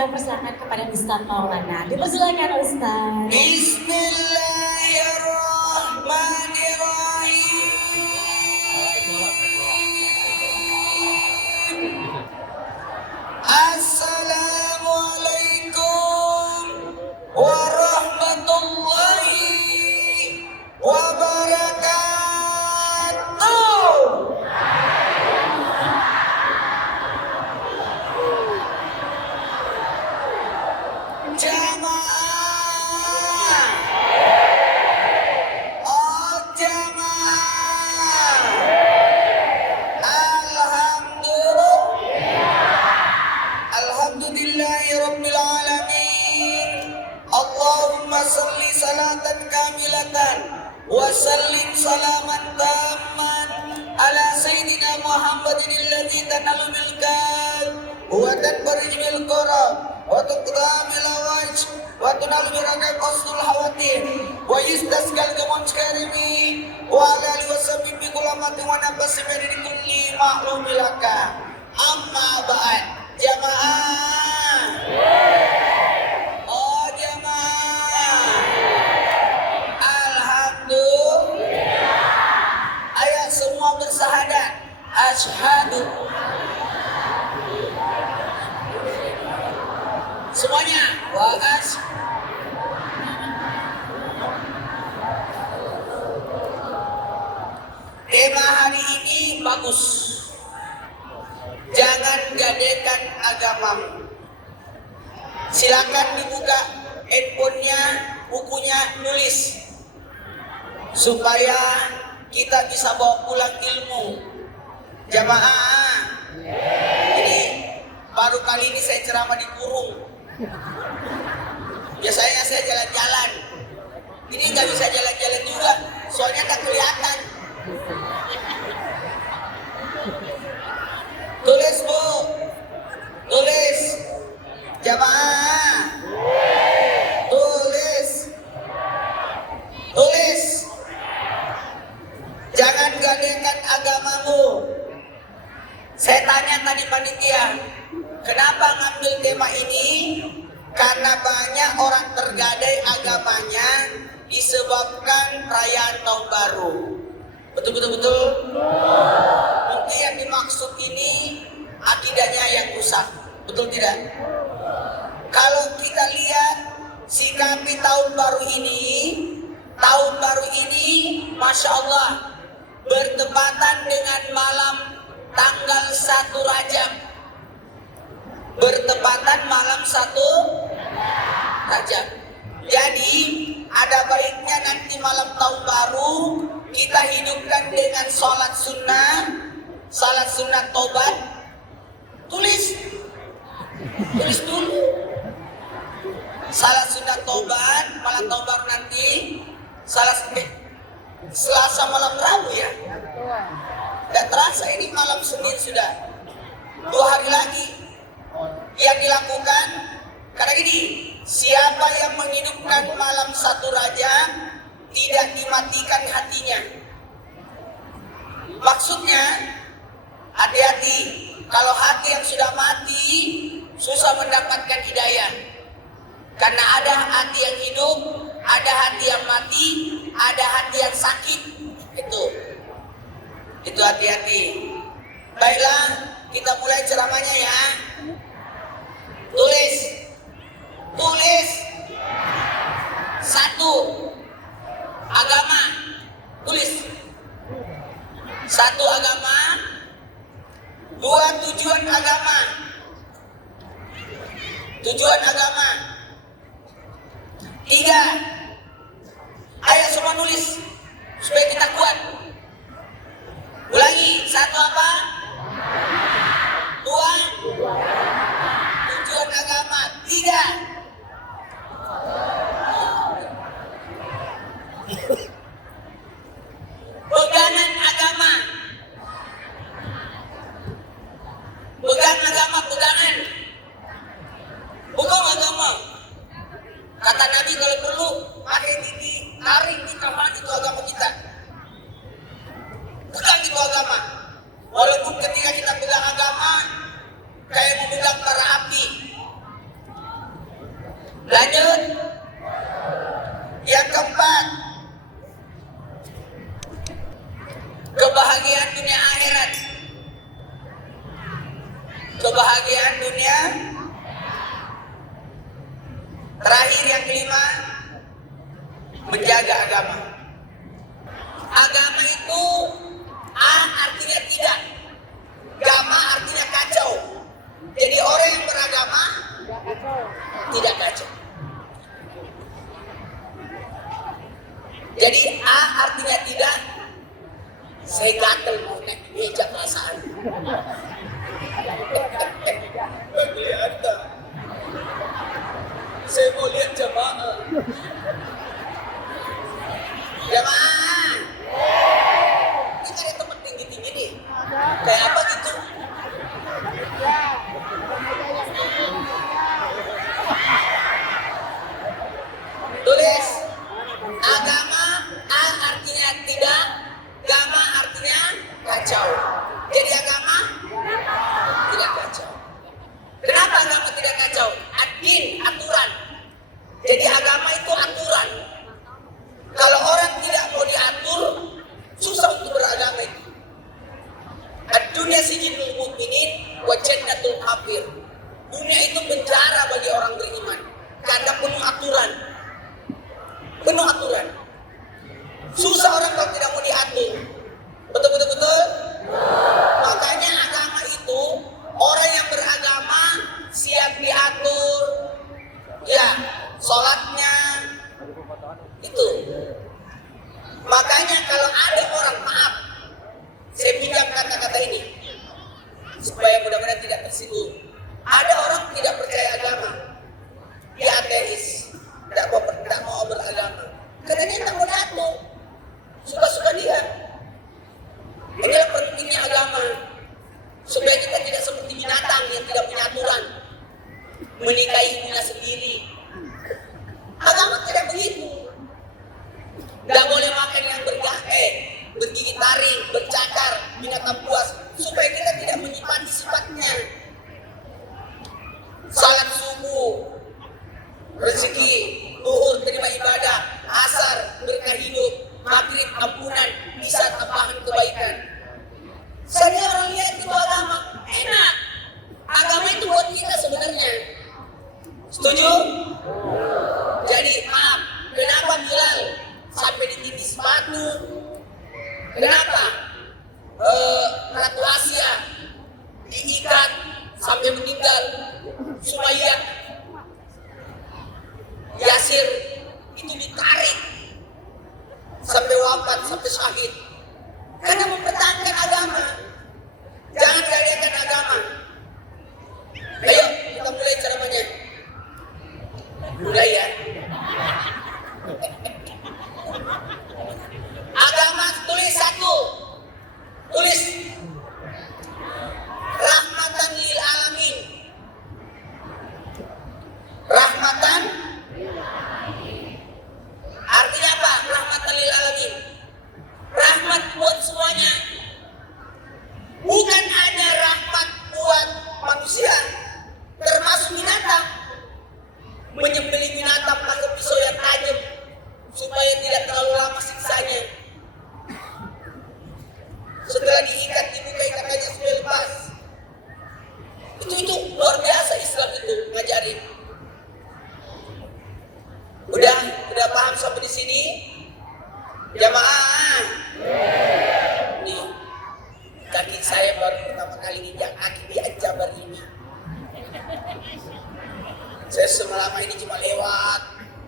saya persilakan kepada Ustaz Maulana. Dipersilakan Ustaz. Bismillahirrahmanirrahim. Assalamualaikum warahmatullahi wabarakatuh. Jamaah, oh jamaah, alhamdulillahirabbil alamin. Allahumma salli salatan kamilatan wa sallim salaman tamman ala sayyidina Muhammadin alladzi tanalu bil kal wa tanfarij bil qarab wa tuqdamil awaj wa tunalu birakat qasdul hawatir wa yustasqal gamanj karimi wa ala alihi wasabbi bi kulamati wa nafsi bi kulli ma'lumilaka. Amma ba'd. Jamaah, oh jamaah, alhamdulillah. Ayo semua bersahadat. Asyhadu. Semuanya. Wa tema hari ini bagus. Jangan gadekan agamamu. Silakan dibuka handphonenya, bukunya, nulis supaya kita bisa bawa pulang ilmu. Jamaah, ini baru kali ini saya ceramah di kurung. Biasanya saya jalan-jalan. Ini nggak bisa jalan-jalan juga, soalnya nggak kelihatan. Tulis bu, tulis, jamaah, tulis, tulis. Jangan gadekan agamamu. Saya tanya tadi panitia, kenapa ngambil tema ini? Karena banyak orang tergadai agamanya disebabkan perayaan tahun baru. Betul. Mungkin yang dimaksud ini akidahnya yang rusak. Betul tidak? Kalau kita lihat sikapi tahun baru ini, Masya Allah, bertepatan dengan malam tanggal 1 Rajab. Bertepatan malam 1 Rajab. Jadi ada baiknya nanti malam tahun baru kita hidupkan dengan salat sunnah tobat. Tulis dulu. Salat sunnah tobat, malam tahun baru nanti. Selasa malam Rabu ya. Tidak terasa ini malam Senin sudah. 2 hari lagi. Yang dilakukan karena ini, siapa yang menghidupkan malam 1 Rajab tidak dimatikan hatinya. Maksudnya hati-hati, kalau hati yang sudah mati susah mendapatkan hidayah. Karena ada hati yang hidup, ada hati yang mati, ada hati yang sakit. Itu hati-hati. Baiklah, kita mulai ceramahnya ya. Tulis 1 agama. Tulis 1 agama, 2 tujuan agama. Tujuan agama 3. Ayo semua nulis supaya kita kuat. Ulangi, 1 apa? 2 tujuan agama. 3 pegangan agama. Pegang agama, pegangan. Pegang agama. Kata Nabi kalau perlu pakai gigi, tarik di kapan itu agama kita. Pegang itu agama. Walaupun ketika kita pegang agama kayak memegang bara api. Lanjut. Yang keempat, kebahagiaan dunia akhirat. Kebahagiaan dunia. Terakhir yang kelima, menjaga agama. Agama itu A artinya tidak, gama artinya kacau. Jadi orang yang beragama tidak kacau. Jadi A artinya tidak. Saya gatel mau naik meja perasaan. Kelihatan. Saya mau lihat jamaah. Jamaah. Ini ada tempat tinggi-tinggi nih. Kayak apa gitu? Tulis. Agama A artinya tidak, gama artinya kacau. Jadi agama tidak kacau. Kenapa agama tidak kacau? Ad-din, aturan. Jadi agama itu aturan. Kalau orang tidak mau diatur, susah untuk beragama itu. Ad-dunya sijinul mu'minin wa jannatul kafir. Dunia itu penjara bagi orang beriman karena penuh aturan. Penuh aturan. Susah orang kalau tidak mau diatur. Betul. Makanya agama itu, orang yang beragama siap diatur. Ya, sholatnya itu. Makanya kalau ada orang, maaf, saya pinjam kata-kata ini supaya mudah-mudahan tidak tersinggung. Ada orang tidak percaya agama, dia ateis, tidak mau beragama karena dia tak mau diatur, suka-suka dia. Inilah pentingnya agama, supaya kita tidak seperti binatang yang tidak punya aturan, menikahi ibunya sendiri. Agama tidak begitu. Tidak boleh makan yang bergigi taring, bercakar, binatang buas, supaya kita tidak menyimpan sifatnya. Salat subuh, rezeki, zuhur terima ibadah, asar berkah hidup, maghrib ampunan, bisa tambahan kebaikan. Saya orang lihat itu agama enak. Agama itu buat kita sebenarnya. Setuju? Jadi maaf, kenapa Bilal sampai ditindih batu? Kenapa Ratu Asia diikat sampai meninggal? Sumayyah, Yasir itu ditarik sampai wafat, sampai syahid. Karena mempertahankan agama. Jangan gagalkan agama. Ayo kita mulai ceramahnya. Budaya. Agama, tulis satu. Tulis. Rahmatan lil alamin. Rahmatan. Artinya apa? Rahmatan lil alamin. Rahmat buat semuanya. Bukan hanya rahmat buat manusia, termasuk binatang. Menyembelih binatang pakai pisau yang tajam supaya tidak terlalu lama siksanya. Setelah diikat, dibuka ikatannya supaya lepas. Itu luar biasa Islam itu ngajarin. Udah paham sampai di sini? Jamaah. Nih, kaki saya baru pertama kali nginjak kaki di Jabar ini. Saya selama ini cuma lewat.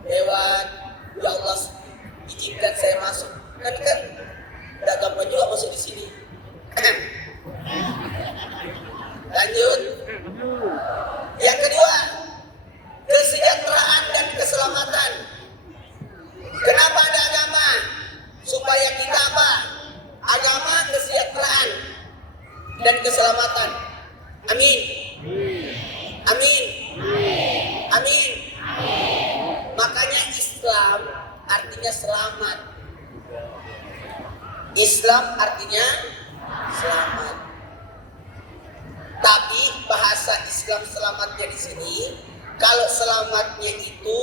Ya Allah, izinkan saya masuk. Kan tidak gampang juga masuk di sini. Lanjut. Yang kedua, kesejahteraan dan keselamatan. Kenapa ada agama? Supaya kita apa? Agama, kesejahteraan dan keselamatan. Amin. Amin. Amin. Makanya Islam artinya selamat. Islam artinya selamat. Tapi bahasa Islam selamatnya di sini Kalau selamatnya itu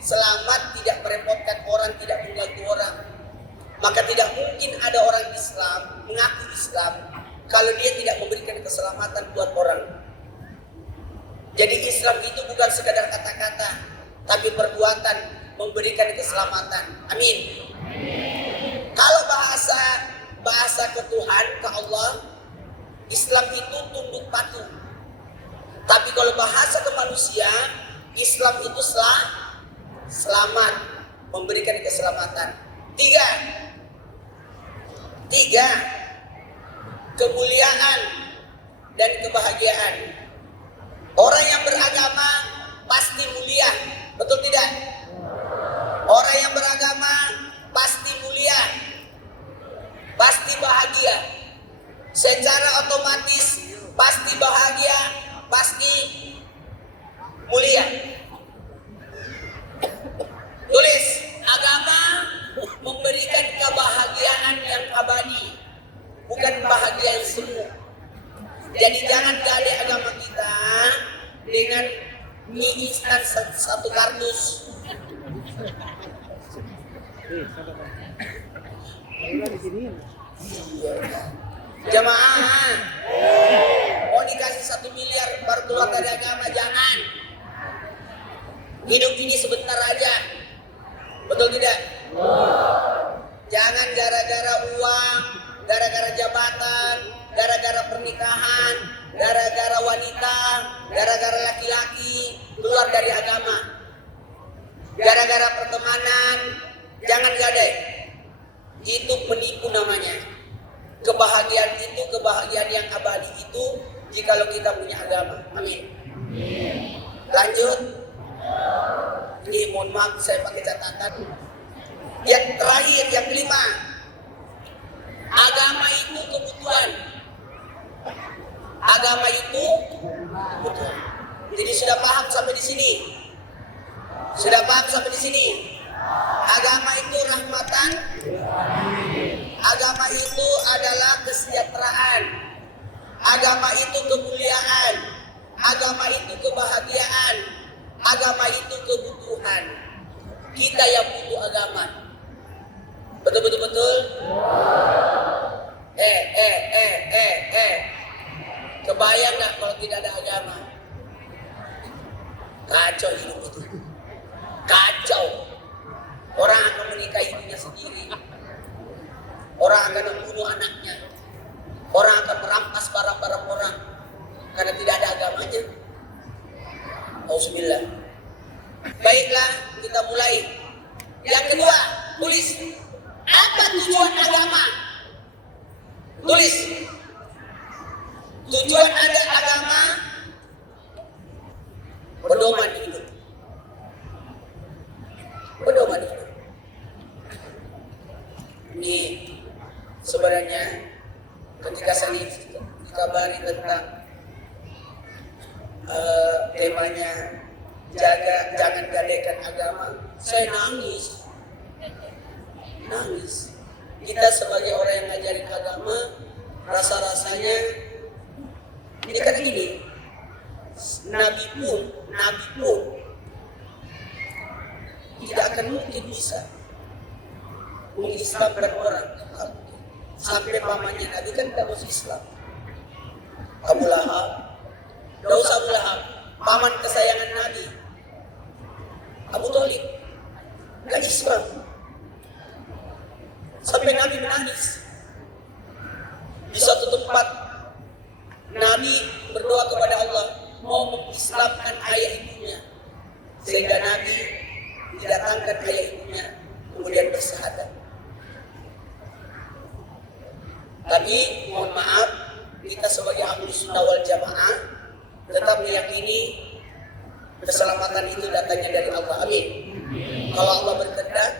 selamat tidak merepotkan orang, tidak mengganggu orang. Maka tidak mungkin ada orang Islam mengaku Islam kalau dia tidak memberikan keselamatan buat orang. Jadi Islam itu bukan sekadar kata-kata, tapi perbuatan memberikan keselamatan. Amin. Kalau bahasa ke Tuhan, ke Allah, Islam itu tunduk patuh. Tapi kalau bahasa ke manusia, Islam itu selamat, memberikan keselamatan. Tiga, kemuliaan dan kebahagiaan. Orang yang beragama pasti mulia, betul tidak? Orang yang beragama pasti mulia, pasti bahagia. Secara otomatis pasti bahagia, pasti mulia. Tulis, agama memberikan kebahagiaan yang abadi, bukan bahagia yang semu. Jadi jangan gade agama kita dengan mie instan satu kardus. Jamaah, mau dikasih 1 miliar baru keluar dari agama, jangan. Hidup ini sebentar aja, betul tidak? Jangan gara-gara uang, gara-gara jabatan, gara-gara pernikahan, gara-gara wanita, gara-gara laki-laki keluar dari agama. Gara-gara pertemanan, jangan gadai. Itu penipu namanya. Kebahagiaan itu, kebahagiaan yang abadi itu jikalau kita punya agama. Amin. Lanjut. Mohon maaf saya pakai catatan. Yang terakhir, yang kelima, agama itu kebutuhan. Agama itu kebutuhan. Jadi sudah paham sampai di sini? Sudah paham sampai di sini? Agama itu rahmatan. Agama itu adalah kesejahteraan. Agama itu kemuliaan. Agama itu kebahagiaan. Agama itu kebutuhan. Kita yang butuh agama. Betul. Kebayang nggak kalau tidak ada agama? Kacau hidup itu. Kacau. Orang akan menikahi ibunya sendiri. Orang akan membunuh anaknya. Orang akan merampas barang-barang orang karena tidak ada agamanya. Auzubillah. Baiklah, kita mulai. Yang kedua, tulis. Apa tujuan agama? Tulis. Tujuan ada agama pedoman hidup. Pedoman hidup. Ini sebenarnya ketika saya dikabari tentang temanya jangan gadaikan agama, saya nangis. Kita sebagai orang yang ngajarin agama, rasa-rasanya ini kan gini, Nabi pun tidak akan mungkin bisa mengislamkan orang. Sampai pamannya Nabi kan tidak masuk Islam. Abu Lahab, tidak usah Abu Lahab, paman kesayangan Nabi Abu Thalib nggak Islam. Sampai Nabi menangis. Di suatu tempat Nabi berdoa kepada Allah mau mengislamkan ayah ibunya, sehingga Nabi didatangkan ayah ibunya kemudian bersyahadat. Tapi mohon maaf, kita sebagai Ahlus Sunnah wal Jamaah tetap meyakini keselamatan itu datangnya dari Allah. Amin. Kalau Allah berkehendak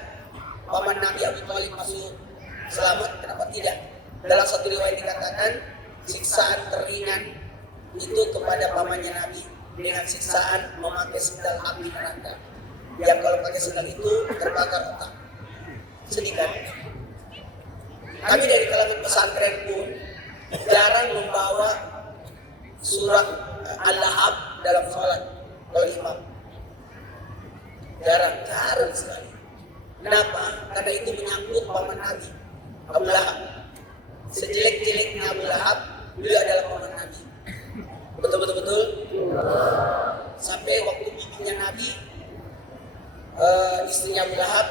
paman Nabi Abu Thalib masuk selamat, kenapa tidak? Dalam satu riwayat dikatakan siksaan teringan itu kepada pamannya Nabi dengan siksaan memakai sendal api neraka, yang kalau pakai sendal itu terbakar otak. Sedih kan? Kami dari kalangan pesantren pun jarang membawa surat Al-Lahab dalam sholat kalau imam. Jarang sekali. Kenapa? Karena itu menyangkut paman Nabi, Abu Lahab. Sejelek-jeleknya Abu Lahab, beliau adalah paman Nabi. Betul. Sampai waktu mamanya Nabi, istrinya Abu Lahab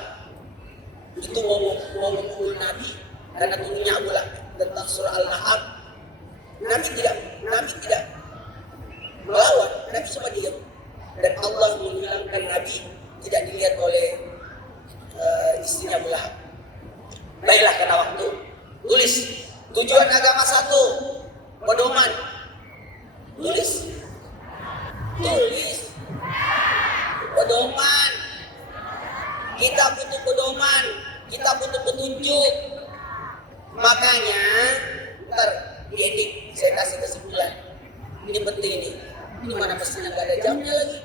itu mau memukul Nabi karena turunnya Abu Lahab tentang surah Al-Lahab. Nabi tidak melawan, Nabi cuma diam. Dan Allah menghilangkan Nabi tidak dilihat oleh istrinya Abu Lahab. Baiklah, karena waktu, tulis tujuan agama satu, pedoman. Tulis pedoman. Kita butuh pedoman, kita butuh petunjuk. Makanya ntar di ending saya kasih kesimpulan. Ini penting ini. Ini mana mestinya nggak ada jamnya lagi.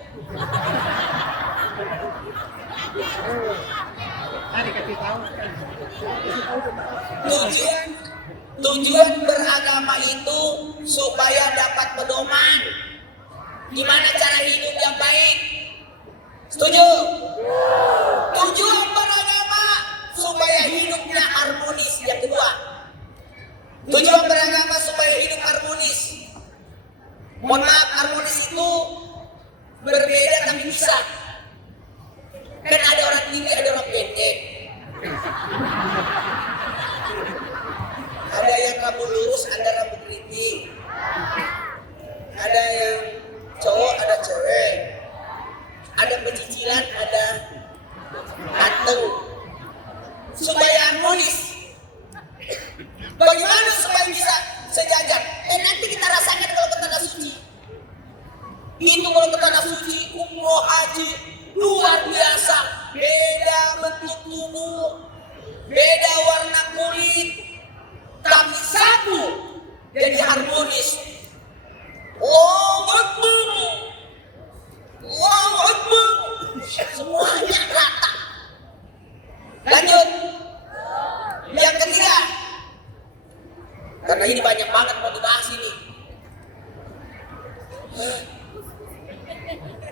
Tujuan beragama itu supaya dapat pedoman. Gimana cara hidup yang baik? Setuju? Tujuan beragama supaya hidupnya harmonis. Yang kedua, tujuan beragama supaya hidup harmonis. Mohon maaf, harmonis itu berbeda tapi bisa. Kan ada orang tinggi, ada orang pendek. Ada yang rambut lurus, ada rambut keriting. Ada yang cowok, ada cewek. Ada pecicilan, ada ganteng. Supaya harmonis. Bagaimana supaya bisa sejajar? Nanti kita rasakan kalau ke tanah suci. Itu kalau ke tanah suci, umroh haji, luar biasa. Beda bentuk tubuh, beda warna kulit, tapi satu, jadi harmonis. Allahu Akbar, Allahu Akbar, semuanya rata. Lanjut. Yang ketiga, karena ini banyak banget mau dibahas ini.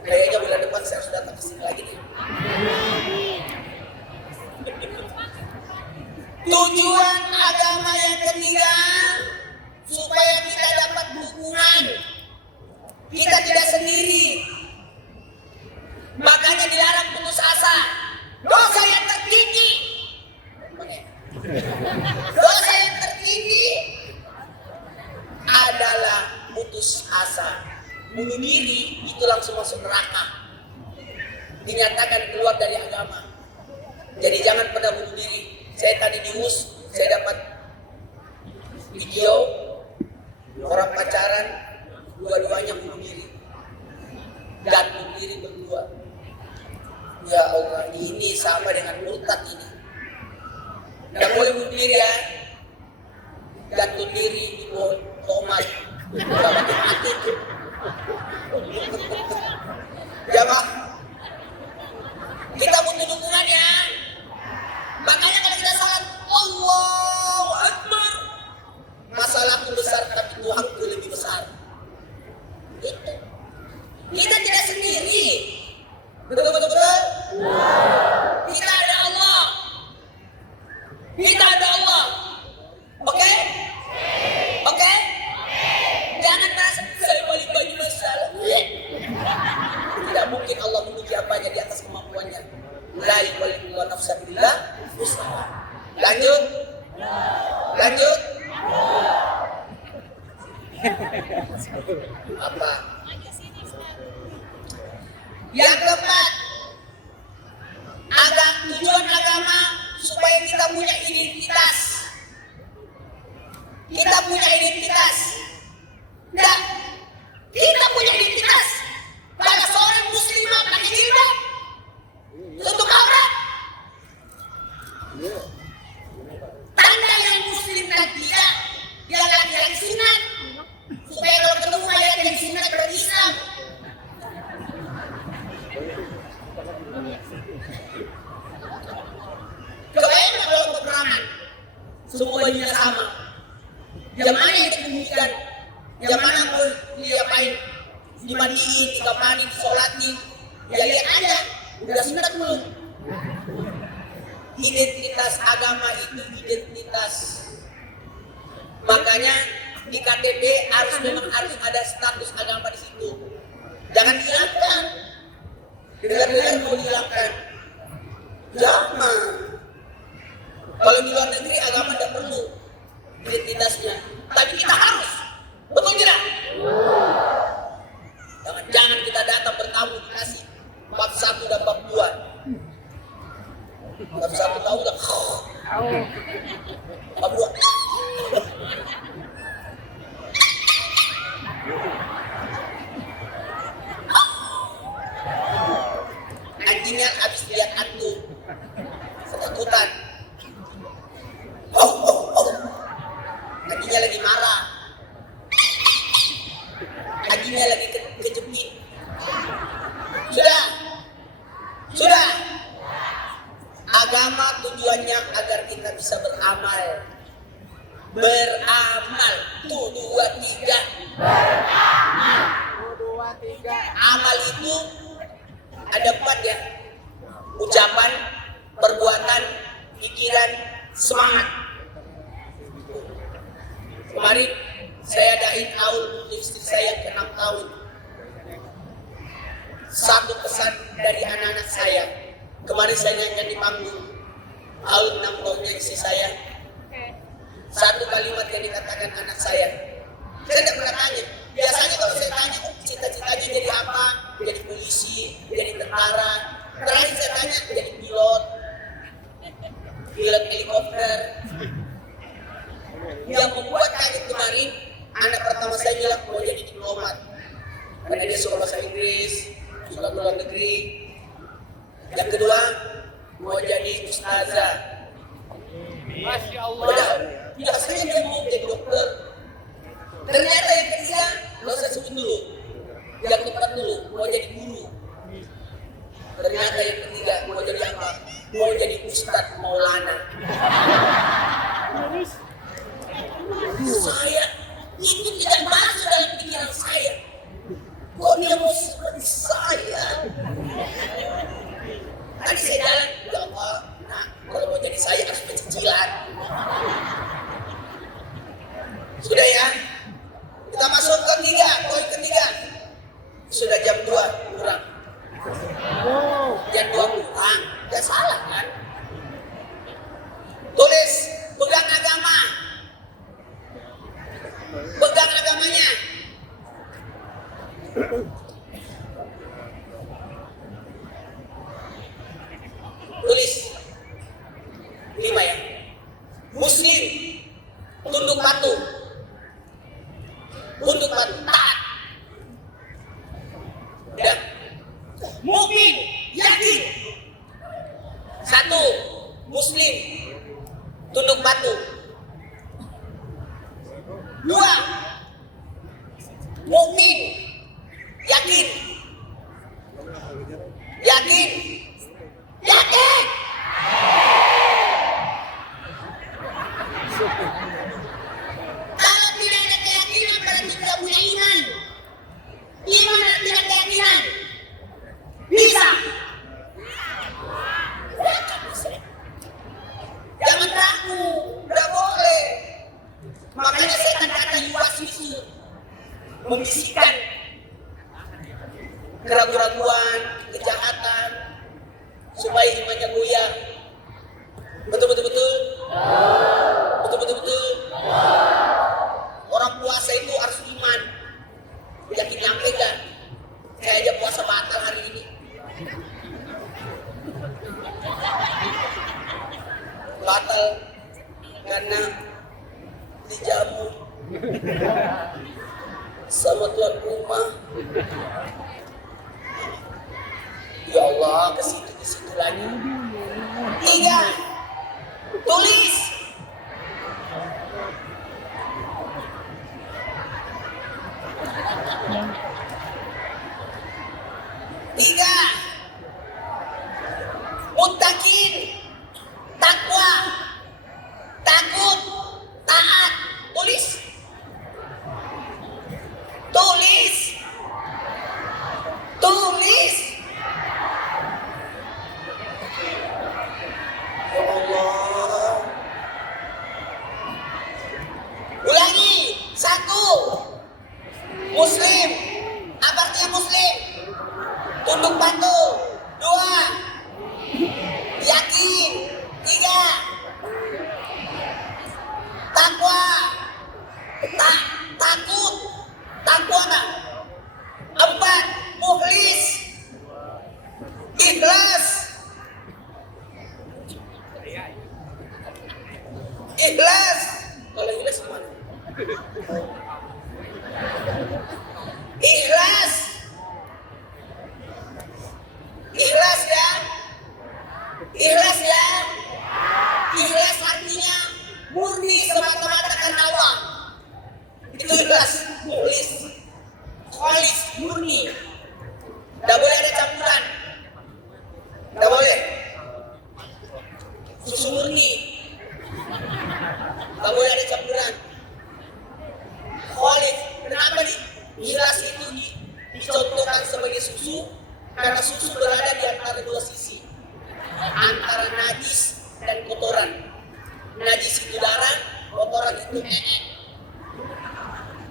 Kayaknya bulan depan saya sudah datang ke sini lagi nih. Tujuan agama yang ketiga supaya kita dapat dukungan. Kita tidak sendiri. Makanya dilarang putus asa. Dosa yang tertinggi. Dosa yang tertinggi adalah putus asa. Bunuh diri itu langsung masuk neraka. Dinyatakan keluar dari agama. Jadi jangan pernah bunuh diri. Saya tadi di US, saya dapat video orang pacaran, dua-duanya bunuh diri. Gantung diri berdua. Ya Allah, ini sama dengan murtad ini. Nggak boleh bunuh diri ya. Gantung diri di pohon tomat. Nggak mati itu. Ya Pak, kita butuh dukungan ya. Makanya kalau kita salat Allahu Akbar, masalahku besar tapi Tuhanku lebih besar. Itu. Kita tidak sendiri. Betul. Kita ada Allah. Kita ada Allah. Oke? Jangan merasa saya paling banyak masalah. Tidak mungkin Allah memuji apanya di atas kemampuannya. La yukallifu nafsan illa wus'aha. Lanjut. Apa? Yang keempat, tujuan agama supaya kita punya identitas. Nah, kita punya identitas. Pada seorang muslimah pakai jilbab, tutup aurat. Tanda yang muslim dan tidak, dia laki-laki sunat. Supaya kalau ketemu ayat yang sunat berislam. Kebayang kalau peperangan, semuanya sama. Yang mana yang disembunyikan, yang mana mau diapain, dimandiin, dikamanin, disolatin. Ya lihat aja, udah sunat belum? Identitas agama itu identitas. Makanya di KTP memang harus ada status agama di situ. Jangan dihilangkan. Dengar-dengar mau dihilangkan. Jangan. Kalau di luar negeri agama tidak perlu identitasnya. Tapi kita harus. Betul tidak? Jangan kita datang bertamu dikasih bab 1 dan bab 2. Bab 1 tahu udah. Bab 2. Anjingnya habis lihat hantu ketakutan. Anjingnya lagi marah. Anjingnya lagi kejepit. Sudah. Agama tujuannya agar kita bisa beramal. Tuh 2, 3. Amal itu ada 4 ya. Ucapan, perbuatan, pikiran, semangat. Kemarin saya adain aul untuk istri saya ke 6 tahun. Satu pesan dari anak-anak saya. Kemarin saya nyanyikan di panggung aul 6 tahunnya istri saya. Satu kalimat yang dikatakan anak saya. Saya tidak pernah tanya. Biasanya kalau saya tanya, cita-citanya jadi apa? Jadi polisi, jadi tentara. Terakhir saya tanya, jadi pilot helikopter. Yang membuat kaget kemarin, anak pertama saya bilang mau jadi diplomat. Karena dia suka bahasa Inggris, suka luar negeri. Yang kedua, mau jadi ustazah. Masya Allah. Padahal, biasanya dia mau jadi dokter. Ternyata yang ketiga, nggak usah sebut dulu. Yang keempat dulu, mau jadi guru. Ternyata yang ketiga, mau jadi apa? Mau jadi Ustadz Maulana. Saya, itu tidak masuk dalam pikiran saya. Kok dia mau seperti saya? Tadi saya jalan, ya Allah, nah kalau mau jadi saya harus bercicilan. Sudah ya? Kita masuk ke poin ketiga. Sudah jam 2 kurang. Jam 2 kurang, gak salah kan? Tulis, pegang agama. Pegang agamanya. Tulis 5 ya. Muslim, tunduk patuh. Tunduk patuh, taat. Udah. Mukmin, yakin. 1, Muslim, tunduk patuh. 2, mukmin, yakin. Yakin. Yakin. Kalau tidak ada keyakinan berarti tidak punya iman. Iman dan tidak keyakinan. Bisa. Jangan takut, tidak boleh. Makanya saya katakan yuwaswisu, membisikkan keraguan-raguan, kejahatan, supaya imannya goyah. Betul-betul? Betul-betul? Orang puasa itu harus iman. Yakin nyampe kan? Saya aja puasa batal hari ini. Batal karena dijamu sama tuan rumah. Ya Allah, ke situ lagi. 3, tulis. Tiga, muttaqin, takwa, takut, taat. Tulis. Ikhlas. Kalau ikhlas gimana? Ikhlas. Ikhlas ya. Ikhlas ya. Ikhlas artinya murni semata-mata karena Allah. Itu ikhlas. Mukhlis. Khalis, murni. Tidak boleh ada campuran. Tidak boleh. Susu murni. Tidak boleh ada campuran. Khalis. Kenapa nih? Ikhlas itu dicontohkan sebagai susu karena susu berada di antara dua sisi, antara najis dan kotoran. Najis itu darah, kotoran itu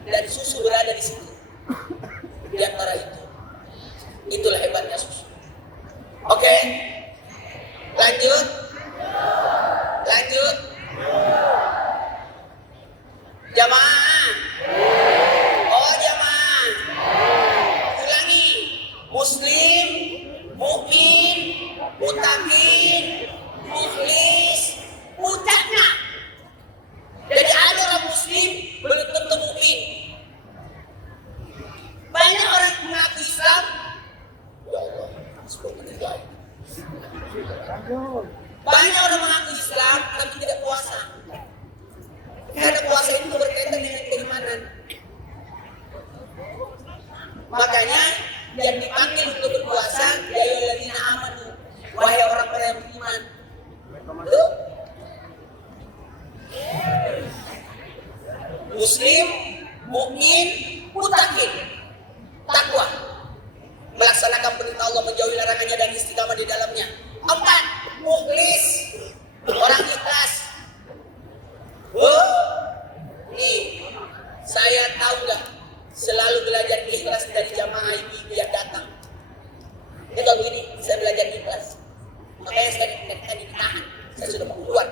dan susu berada di situ, di antara itu. Itulah hebatnya susu. Oke, lanjut. Jamaah. Oh jamaah. Ulangi. Muslim, mukmin, mutakin, mukhlis, mutakna. Jadi ada orang muslim belum tentu mukmin. Banyak orang mengaku Islam. Ya Allah, banyak orang mengaku Islam tapi tidak puasa. Karena puasa itu berkaitan dengan keimanan. Makanya yang dipanggil untuk berpuasa, ya ayyuhalladzina amanu, wahai orang-orang yang beriman. Tuh. Muslim, mukmin, mutakin, takwa, melaksanakan perintah Allah, menjauhi larangannya dan istiqamah di dalamnya. 4, mukhlis, orang ikhlas. Nih, saya tahu nggak, selalu belajar ikhlas dari jamaah ibu yang datang. Ini kalau begini, saya belajar ikhlas. Makanya saya ditahan, saya sudah mau keluar.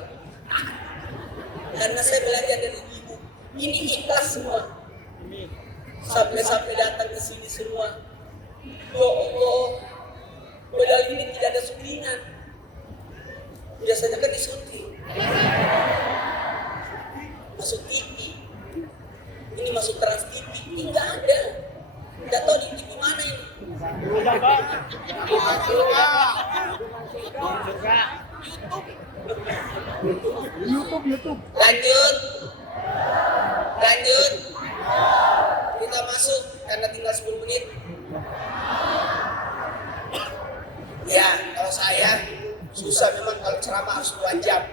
Karena saya belajar dari ibu, ini ikhlas semua. Sampai datang ke sini semua. Ya Allah, padahal ini tidak ada syutingan. Biasanya kan disunting. Masuk TV, ini masuk Trans TV, ini nggak ada. Nggak tahu di TV mana ini. YouTube. Lanjut. Kita masuk karena tinggal 10 menit. Ya, kalau saya susah memang kalau ceramah harus 2 jam.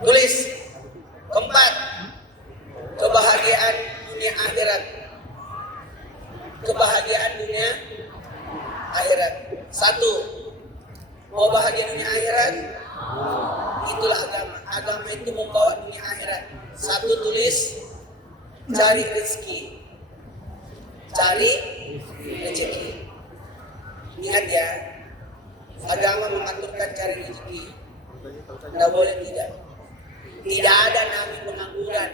Tulis. 4, kebahagiaan dunia akhirat. Kebahagiaan dunia akhirat. 1, mau bahagia dunia akhirat, itulah agama. Agama itu membawa dunia akhirat. 1, tulis, cari rezeki. Cari rezeki. Ingat ya, agama mengaturkan cari rezeki. Tidak boleh tidak. Tidak ada nabi pengangguran.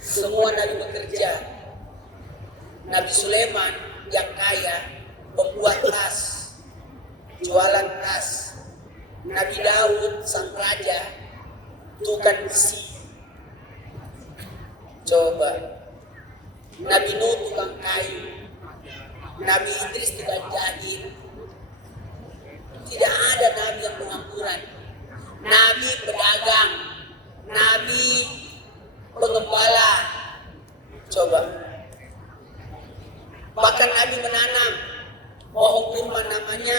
Semua nabi bekerja. Nabi Sulaiman yang kaya, pembuat tas, jualan tas. Nabi Daud sang raja, tukang besi. Coba. Nabi Nuh tukang kayu. Nabi Idris tukang jahit. Tidak ada nabi yang pengangguran. Nabi pedagang, nabi pengembala. Coba. Bahkan nabi menanam pohon kurma namanya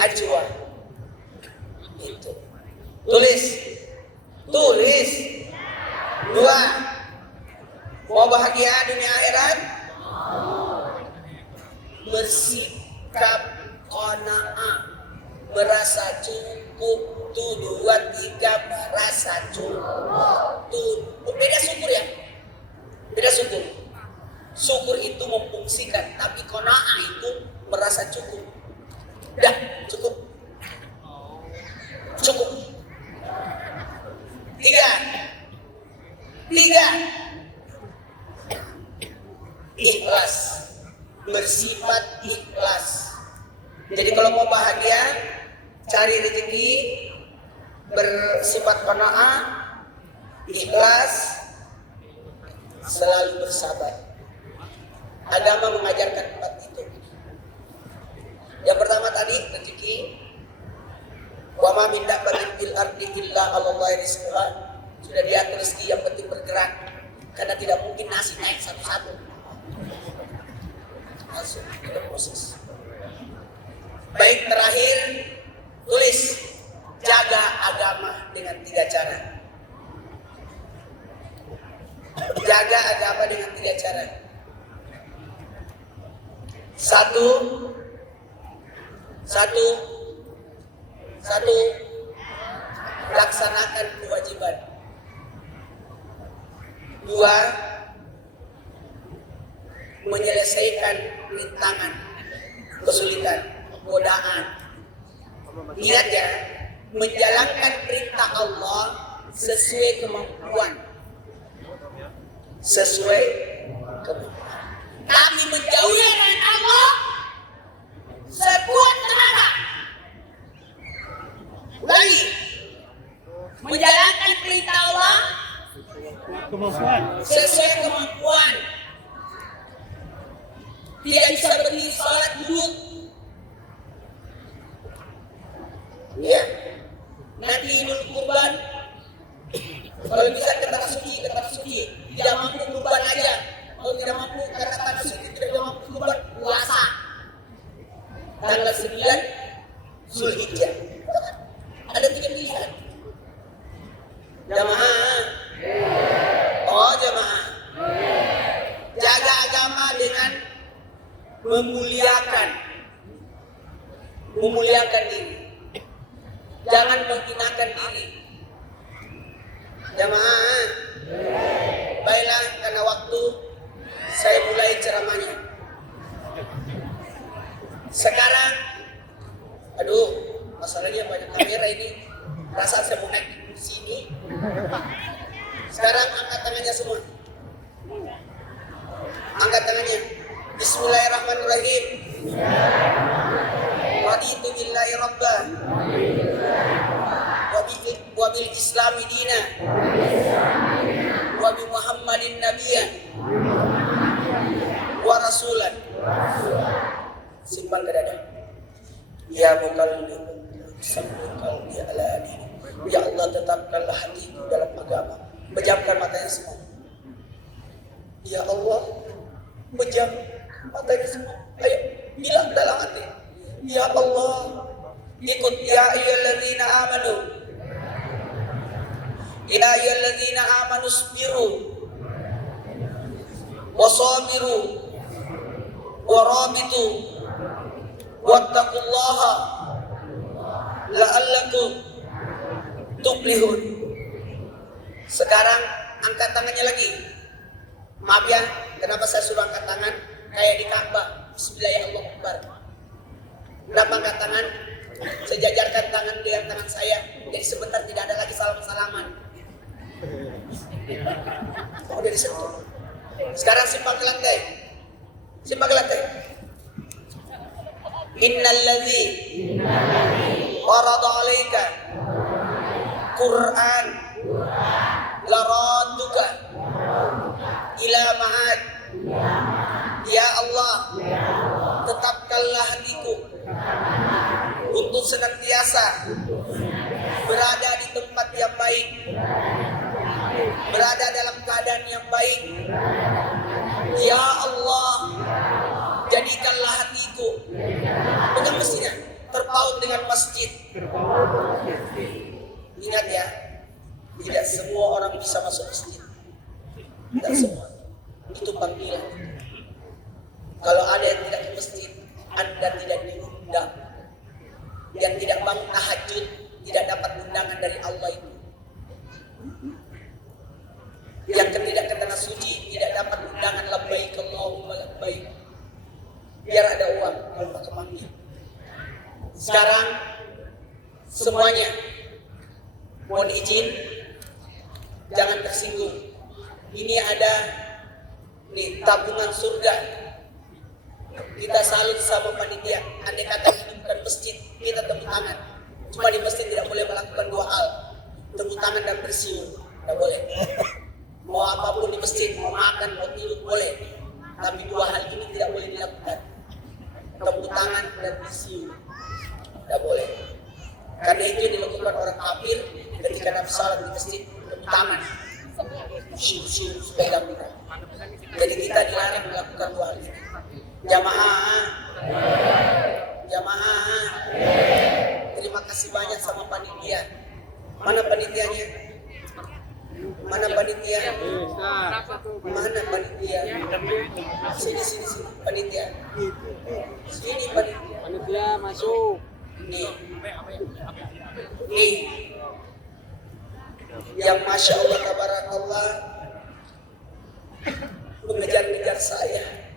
ajwa. Itu. Tulis. 2, mau bahagia dunia akhirat, bersikap qanaah, merasa cukup. 2, 3, merasa cukup. Beda syukur ya. Beda syukur. Syukur itu memfungsikan, tapi qanaah itu merasa cukup. Dah, cukup. 3, ikhlas, bersifat ikhlas. Jadi kalau mau bahagia, cari rezeki bersifat qanaah, ikhlas, selalu bersabar. Agama mengajarkan 4 itu. Yang pertama tadi rezeki. Wa ma min dabbatin fil ardi illa 'ala Allahi rizquha. Sudah diatur rezeki, yang penting bergerak. Karena tidak mungkin nasi naik satu-satu. Langsung ada proses. Baik, terakhir tulis jaga agama dengan 3 cara. Jaga agama dengan 3 cara. Satu, laksanakan kewajiban. 2, menyelesaikan rintangan, kesulitan, godaan. Ingat ya, menjalankan perintah Allah sesuai kemampuan. Sesuai kemampuan. Kami menjauhi larangan Allah sekuat tenaga. Ulangi, menjalankan perintah Allah sesuai kemampuan. Tidak bisa berdiri salat duduk. Ya, nanti Idul Kurban, kalau bisa ke tanah suci, tidak mampu kurban aja. Kalau tidak mampu karena tanah suci tidak mampu kurban, puasa. Tanggal 9 Zulhijjah. Ada 3 pilihan. Jamaah. Oh jamaah. Jaga agama dengan memuliakan diri. Jangan menghinakan diri. Jamaah. Baiklah, karena waktu saya mulai ceramahnya. Sekarang, aduh, masalahnya banyak kamera ini. Rasa saya mau naik di sini. Sekarang angkat tangannya semua. Angkat tangannya. Bismillahirrahmanirrahim. Raditu billahi rabba wa bil islami dina wa bi Muhammadin nabiyyan wa rasulan. Simpan ke dada. Ya mukallib sabbut qalbi ala dini. Ya Allah, tetapkanlah hatiku dalam agama. Pejamkan matanya semua. Ya Allah, pejam matanya semua. Ayo, bilang dalam hati. Ya Allah, ikut ya ayyuhalladzina amanu. Ya ayyuhalladzina amanu sabiru wa sabiru wa rabitu wattaqullaha la'allakum tuflihun. Sekarang angkat tangannya lagi. Maaf ya, kenapa saya suruh angkat tangan kayak di Ka'bah? Bismillahirrahmanirrahim. Kenapa angkat tangan? Sejajarkan tangan dengan tangan saya. Jadi sebentar tidak ada lagi salam-salaman. Oh, udah disentuh. Sekarang simpang ke lantai. Simpang ke lantai. Innalladzi warada alaika Qur'an laraduka ila ma'ad. Ya Allah, tetapkanlah hatiku untuk senantiasa berada di tempat yang baik, berada dalam keadaan yang baik. Ya Allah, jadikanlah hatiku, bukan mestinya, terpaut dengan masjid. Ingat ya, tidak semua orang bisa masuk masjid. Tidak semua. Itu panggilan. Kalau ada yang tidak ke masjid, Anda tidak diundang. Yang tidak bangun tahajud tidak dapat undangan dari Allah itu. Yang tidak ke tanah suci tidak dapat undangan labbaik Allahumma labbaik. Biar ada uang kalau pakai manggil. Sekarang semuanya mohon izin, jangan tersinggung. Ini ada nih tabungan surga. Kita salut sama panitia. Andai kata ini bukan masjid, kita tepuk tangan. Cuma di masjid tidak boleh melakukan 2 hal. Karena itu yang dilakukan orang kafir ketika nak salat di masjid, tangan pegang kita. Jadi kita dilarang melakukan dua hal ini. Jamaah. Terima kasih banyak sama panitia. Mana panitianya? Mana panitia? Sini panitia. Sini panitia. Panitia masuk. Nih. Yang Masya Allah tabarakallah mengejar-ngejar saya.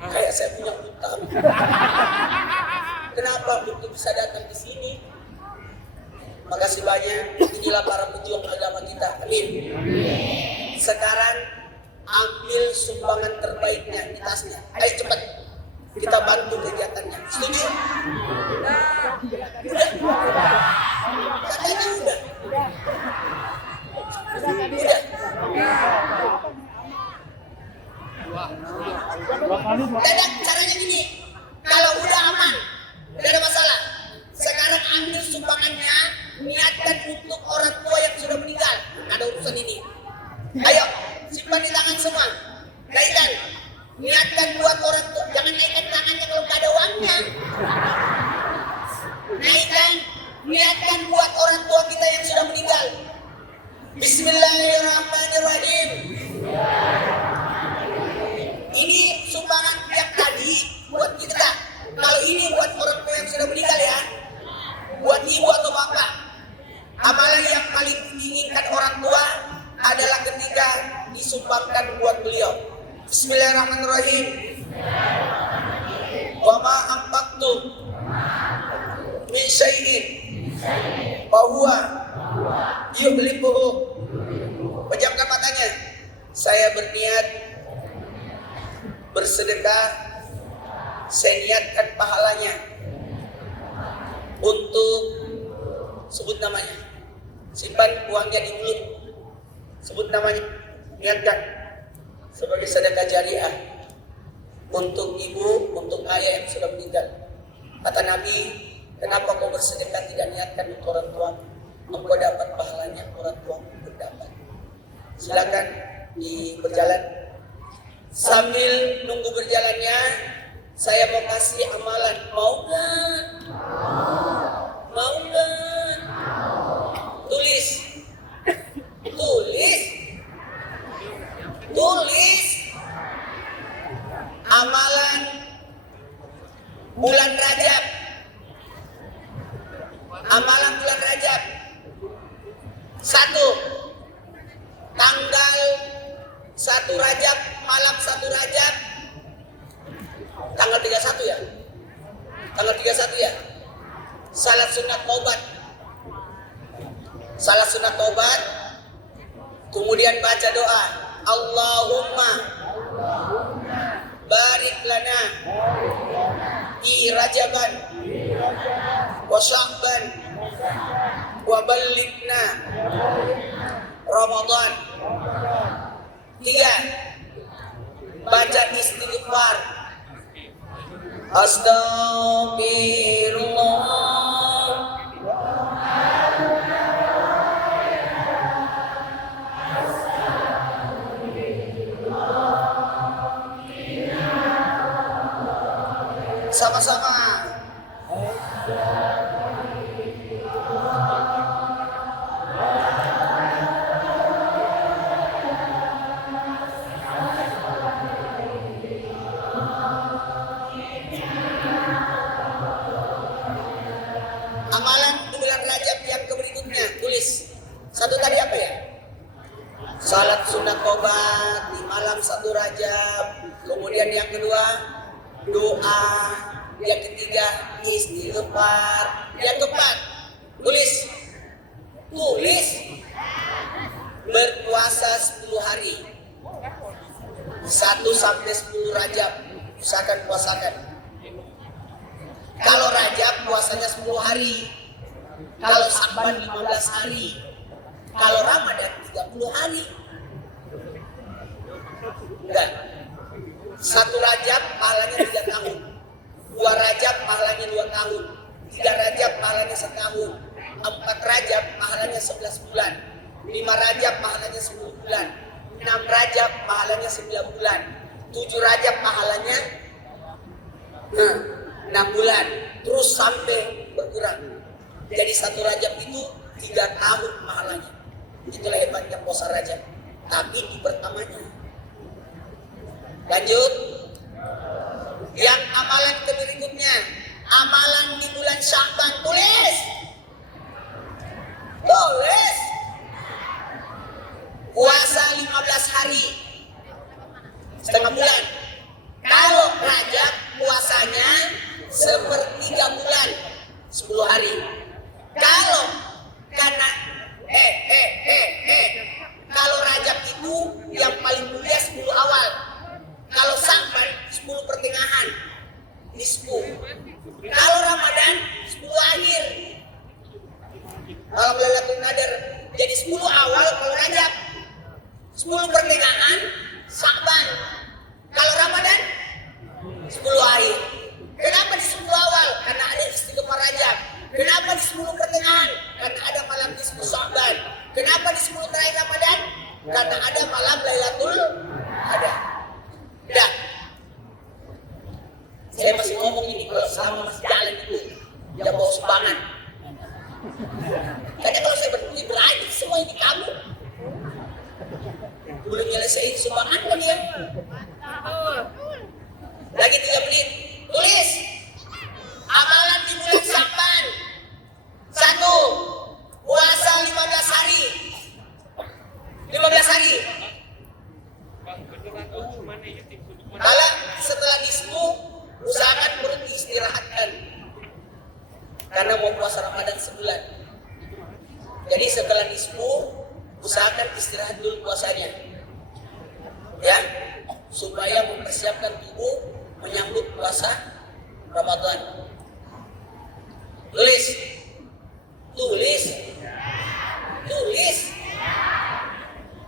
Kayak saya punya utang. Kenapa begitu bisa datang di sini? Makasih banyak. Inilah para pejuang agama kita. Amin. Sekarang ambil sumbangan terbaiknya di tasnya. Ayo cepat. Kita bantu kegiatannya. Setuju? Udah. Katanya udah. Dan caranya gini. Kalau udah aman, tidak ada masalah. Sekarang ambil sumbangannya, niatkan untuk orang tua yang sudah meninggal. Ada urusan ini. Ayo, simpan di tangan semua. Naikkan. Niatkan buat orang tua. Jangan naikkan tangannya kalau nggak ada uangnya. Naikkan. Niatkan buat orang tua kita yang sudah meninggal. Bismillahirrahmanirrahim. Ini sumbangan yang tadi buat kita. Kalau ini buat orang tua yang sudah meninggal ya. Buat ibu atau bapak. Amalan yang paling diinginkan orang tua adalah ketika disumbangkan buat beliau. Bismillahirrahmanirrahim. Wa ma anfaqtum min syai'in fa huwa yukhlifuhu. Pejamkan matanya. Saya berniat bersedekah, saya niatkan pahalanya untuk sebut namanya. Simpan uangnya di mulut. Sebut namanya. Niatkan sebagai sedekah jariah untuk ibu, untuk ayah yang sudah meninggal. Kata Nabi, kenapa kau bersedekah tidak niatkan untuk orang tua? Engkau dapat pahalanya, orang tua berdapat. Silakan berjalan. Sambil nunggu berjalannya, saya mau kasih amalan. Mau nggak? Mau nggak? Tulis. Amalan bulan Rajab. Amalan bulan Rajab. 1. Tanggal 1 Rajab, malam 1 Rajab. Tanggal 31 ya? Tanggal 31 ya? Salat sunat taubat. Kemudian baca doa. Allahumma barik lana fi Rajaban wa Sya'ban wa ballighna Ramadan. 3. Baca istighfar. Astagfirullah. Sama-sama. Amalan bulan Rajab yang berikutnya, tulis. 1 tadi apa ya? Salat sunat taubat di malam 1 Rajab. Kemudian yang kedua, doa. Yang ketiga, istighfar. Yang keempat, tulis. Berpuasa 10 hari. 1 sampai 10 Rajab. Puasakan. Kalau Rajab puasanya 10 hari. Kalau Sya'ban 15 hari. Kalau Ramadan 30 hari. Enggak. 1 Rajab pahalanya 3 tahun. 2 Rajab pahalanya 2 tahun. 3 Rajab pahalanya setahun. 4 Rajab pahalanya 11 bulan. 5 Rajab pahalanya 10 bulan. 6 Rajab pahalanya 9 bulan. 7 Rajab pahalanya 6 bulan. Terus sampai berkurang. Jadi 1 Rajab itu 3 tahun pahalanya. Itulah hebatnya puasa Rajab. Tapi di pertamanya. Lanjut. Yang amalan berikutnya, amalan di bulan Sya'ban, tulis. Puasa 15 hari, setengah bulan. Kalau Rajab puasanya sepertiga bulan, 10 hari. Kalau karena kalau Rajab itu yang paling mulia 10 awal. Kalau Sya'ban 10 pertengahan, nisfu. Kalau Ramadan 10 akhir. Kalau Lailatul Qadar jadi 10 awal kalau Rajab, 10 pertengahan Sya'ban. Kalau Ramadan 10 akhir. Kenapa di 10 awal? Karena ada istighfar Rajab. Kenapa di 10 pertengahan? Karena ada malam nisfu Sya'ban. Kenapa di 10 terakhir Ramadan? Karena ada malam Lailatul Qadar. Udah. Saya masih ngomong ini kalau selama masih jalan itu jangan bawa sumbangan. Karena kalau saya berdiri berani semua ini kamu belum nyelesain sumbangan kan ya. Lagi 3 menit. Tulis amalan di bulan Sya'ban. 1. Puasa 15 hari. 15 hari. Kalau setelah nisfu usahakan perut diistirahatkan karena mau puasa Ramadan sebulan. Jadi setelah nisfu usahakan istirahat dulu puasanya, ya, supaya mempersiapkan tubuh menyambut puasa Ramadan. Tulis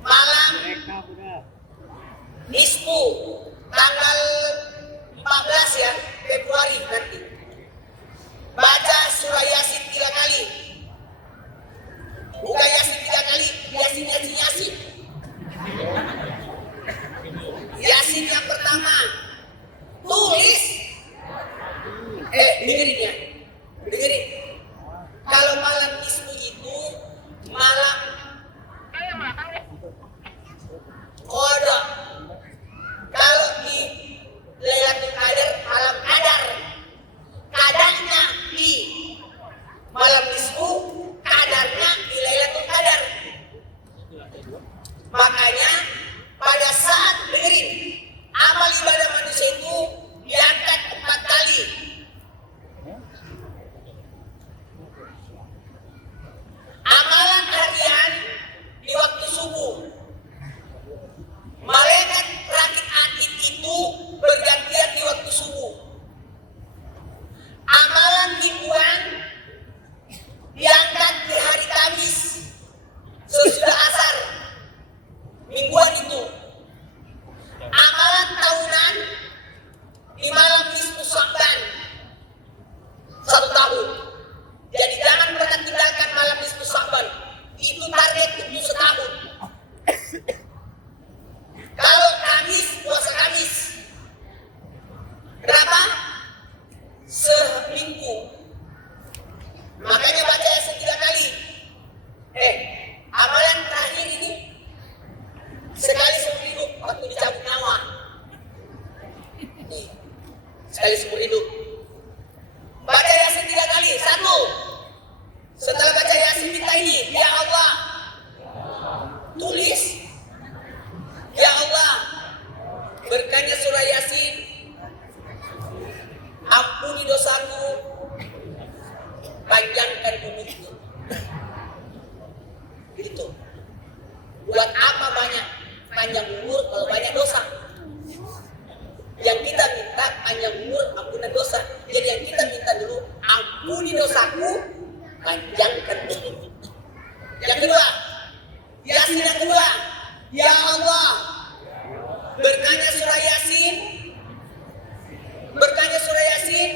malam nisfu tanggal 14 ya Februari nanti. Baca surah Yasin 3 kali. Bukan Yasin 3 kali, Yasin. Yasin yang pertama. Tulis. Dengerin ya. Dengerin. Kalau malam nisfu itu malam qada. Kalau di Lailatul Qadar malam qadar. Qadarnya di malam nisfu, qadarnya di Lailatul Qadar. Makanya pada saat dengerin, amal ibadah manusia itu diangkat 4 kali. Amalan harian di waktu subuh. Malaikat rakit atid itu bergantian di waktu subuh. Amalan mingguan diangkat di hari Kamis sesudah asar. Mingguan itu. Amalan tahunan di malam nisfu Sya'ban 1 tahun. Jadi jangan pernah tinggalkan malam nisfu Sya'ban. Itu target untuk setahun. Kalau Kamis, puasa Kamis berapa? Seminggu. Makanya baca Yasin 3 kali. Amalan terakhir ini sekali seumur hidup waktu dicabut nyawa. Nih, sekali seumur hidup. Baca Yasin 3 kali. 1. Setelah baca Yasin minta ini, ya Allah. Tulis, ya Allah, berkahnya surah Yasin, ampuni dosaku, panjangkan umurku. Itu. Buat apa banyak panjang umur kalau banyak dosa? Yang kita minta panjang umur, ampunan dosa. Jadi yang kita minta dulu, ampuni dosaku, panjangkan umurku. Yang kedua, Yasin yang kedua, ya Allah, berkahnya surah Yasin, berkahnya surah Yasin,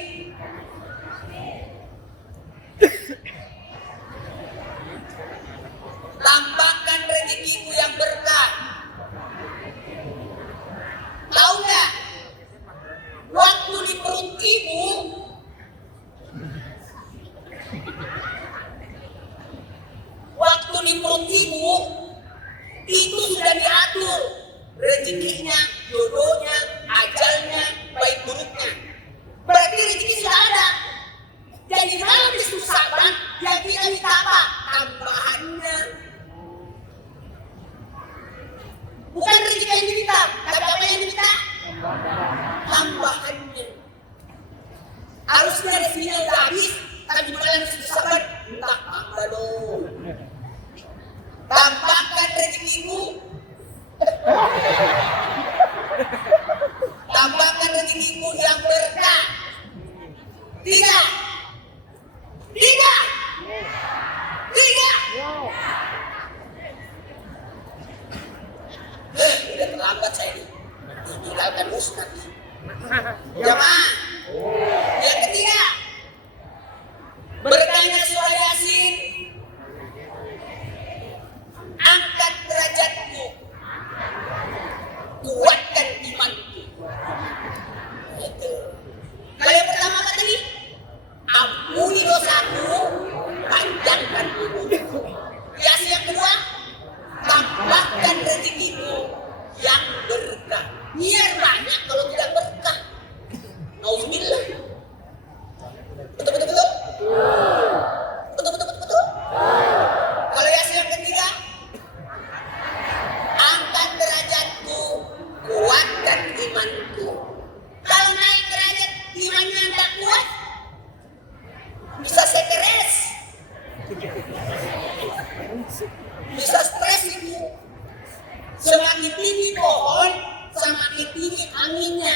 tinggi anginnya.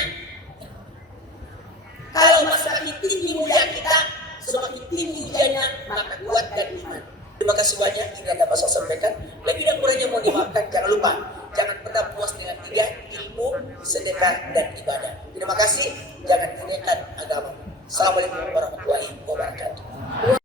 Kalau semakin tinggi mulia kita, semakin tinggi hujannya, maka kuatkan iman. Terima kasih banyak yang dapat saya sampaikan. Lebih dan kurangnya mohon dimaafkan. Jangan lupa, jangan pernah puas dengan 3: ilmu, sedekah, dan ibadah. Terima kasih. Jangan tinggalkan agama. Assalamualaikum warahmatullahi wabarakatuh.